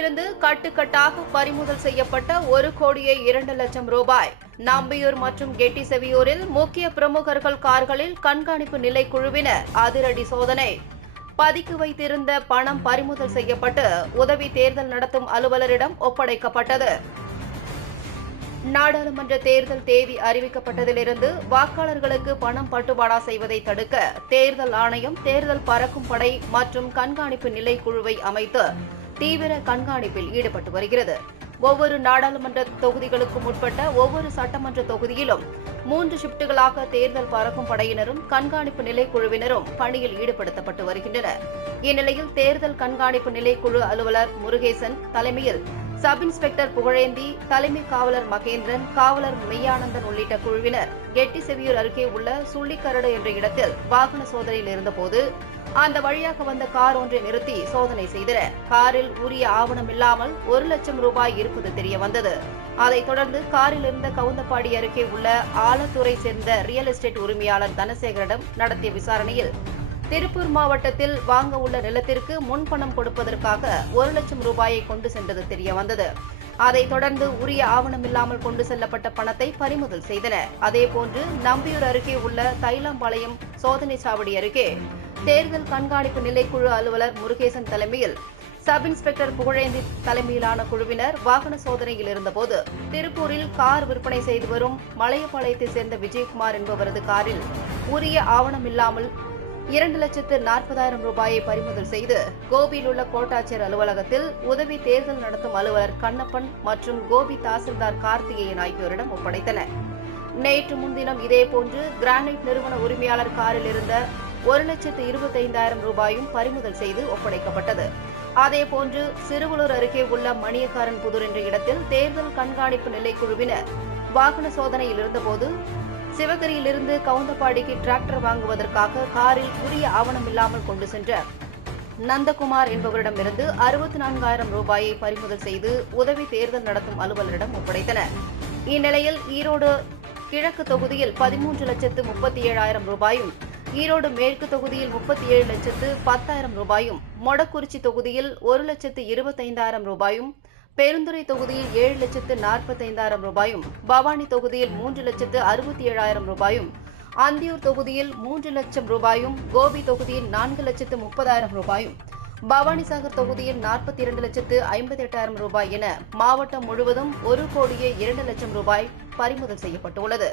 வீட்டிலிருந்து கட்டுக்கட்டாக பறிமுதல் செய்யப்பட்ட 1,02,00,000 ரூபாய். நம்பியூர் மற்றும் கெட்டிசெவியூரில் முக்கிய பிரமுகர்கள் கார்களில் கண்காணிப்பு நிலை குழுவினர் அதிரடி சோதனை. பதுக்கி வைத்திருந்த பணம் பறிமுதல் செய்யப்பட்டு உதவி தேர்தல் நடத்தும் அலுவலரிடம் ஒப்படைக்கப்பட்டது. நாடாளுமன்ற தேர்தல் தேதி அறிவிக்கப்பட்டதிலிருந்து வாக்காளர்களுக்கு பணம் பட்டுவாடா செய்வதை தடுக்க தேர்தல் ஆணையம் தேர்தல் பறக்கும் படை மற்றும் கண்காணிப்பு நிலை குழுவை அமைத்து தீவிர கண்காணிப்பில் ஈடுபட்டு வருகிறது. ஒவ்வொரு நாடாளுமன்ற தொகுதிகளுக்கும் உட்பட்ட ஒவ்வொரு சட்டமன்ற தொகுதியிலும் 3 ஷிப்டுகளாக தேர்தல் பறக்கும் படையினரும் கண்காணிப்பு நிலைக்குழுவினரும் பணியில் ஈடுபடுத்தப்பட்டு வருகின்றனர். இந்நிலையில் தேர்தல் கண்காணிப்பு நிலைக்குழு அலுவலர் முருகேசன் தலைமையில் சப் இன்ஸ்பெக்டர் புகழேந்தி, தலைமை காவலர் மகேந்திரன், காவலர் மெய்யானந்தன் உள்ளிட்ட குழுவினர் கெட்டிசெவியூர் அருகே உள்ள சுள்ளிக்கரடு என்ற இடத்தில் வாகன சோதனையில் இருந்தபோது அந்த வழியாக வந்த கார் ஒன்றை நிறுத்தி சோதனை செய்தனர். காரில் உரிய ஆவணம் இல்லாமல் 1,00,000 ரூபாய் இருப்பது தெரியவந்தது. அதைத் தொடர்ந்து காரில் இருந்த கவுந்தப்பாடி அருகே உள்ள ஆலத்தூரை சேர்ந்த ரியல் எஸ்டேட் உரிமையாளர் தனசேகரிடம் நடத்திய விசாரணையில் திருப்பூர் மாவட்டத்தில் வாங்க உள்ள நிலத்திற்கு முன்பணம் கொடுப்பதற்காக 1,00,000 ரூபாயை கொண்டு சென்றது தெரியவந்தது. அதைத் தொடர்ந்து உரிய ஆவணமில்லாமல் கொண்டு செல்லப்பட்ட பணத்தை பறிமுதல் செய்தனர். அதேபோன்று நம்பியூர் அருகே உள்ள தைலாம்பாளையம் சோதனை சாவடி அருகே தேர்தல் கண்காணிப்பு நிலைக்குழு அலுவலர் முருகேசன் தலைமையில் சப் இன்ஸ்பெக்டர் புகழேந்தி தலைமையிலான குழுவினர் வாகன சோதனையில் இருந்தபோது திருப்பூரில் கார் விற்பனை செய்து வரும் மலையப்பாளையத்தைச் சேர்ந்த விஜயகுமார் என்பவரது காரில் உரிய ஆவணமில்லாமல் 2,40,000 ரூபாயை பறிமுதல் செய்து கோபியில் உள்ள கோட்டாட்சியர் அலுவலகத்தில் உதவி தேர்தல் நடத்தும் அலுவலர் கண்ணப்பன் மற்றும் கோபி தாசில்தார் கார்த்திகேயன் ஆகியோரிடம் ஒப்படைத்தனர். நேற்று முன்தினம் இதேபோன்று கிரானைட் நிறுவன உரிமையாளர் காரில் இருந்த 1,25,000 ரூபாயும் பறிமுதல் செய்து ஒப்படைக்கப்பட்டது. அதேபோன்று சிறுவலூர் அருகே உள்ள மணியக்காரன் புதூர் என்ற இடத்தில் தேர்தல் கண்காணிப்பு நிலைக்குழுவினர் வாகன சோதனையில் இருந்தபோது சிவகிரியிலிருந்து கவுந்தப்பாடிக்கு டிராக்டர் வாங்குவதற்காக காரில் உரிய ஆவணம் இல்லாமல் கொண்டு சென்ற நந்தகுமார் என்பவரிடமிருந்து 64,000 ரூபாயை பறிமுதல் செய்து உதவி தேர்தல் நடத்தும் அலுவலரிடம் ஒப்படைத்தனர். இந்நிலையில் ஈரோடு கிழக்கு தொகுதியில் 13,37,000 ரூபாயும், ஈரோடு மேற்கு தொகுதியில் 37,10,000 ரூபாயும், மொடக்குறிச்சி தொகுதியில் 1,25,000 ரூபாயும், பெருந்துறை தொகுதியில் 7,45,000 ரூபாயும், பவானி தொகுதியில் 3,67,000 ரூபாயும், அந்தியூர் தொகுதியில் 3,00,000 ரூபாயும், கோபி தொகுதியில் 4,30,000 ரூபாயும், பவானிசாகர் தொகுதியில் 42,58,000 ரூபாய் என மாவட்டம் முழுவதும் 1,02,00,000 ரூபாய் பறிமுதல் செய்யப்பட்டுள்ளது.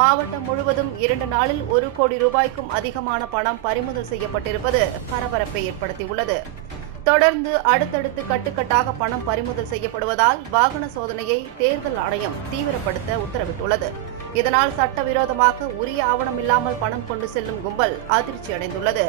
மாவட்டம் முழுவதும் 2 நாளில் 1 கோடி ரூபாய்க்கும் அதிகமான பணம் பறிமுதல் செய்யப்பட்டிருப்பது பரபரப்பை ஏற்படுத்தியுள்ளது. தொடர்ந்து அடுத்தடுத்து கட்டுக்கட்டாக பணம் பறிமுதல் செய்யப்படுவதால் வாகன சோதனையை தேர்தல் ஆணையம் தீவிரப்படுத்த உத்தரவிட்டுள்ளது. இதனால் சட்டவிரோதமாக உரிய ஆவணம் இல்லாமல் பணம் கொண்டு செல்லும் கும்பல் அதிர்ச்சி அடைந்துள்ளது.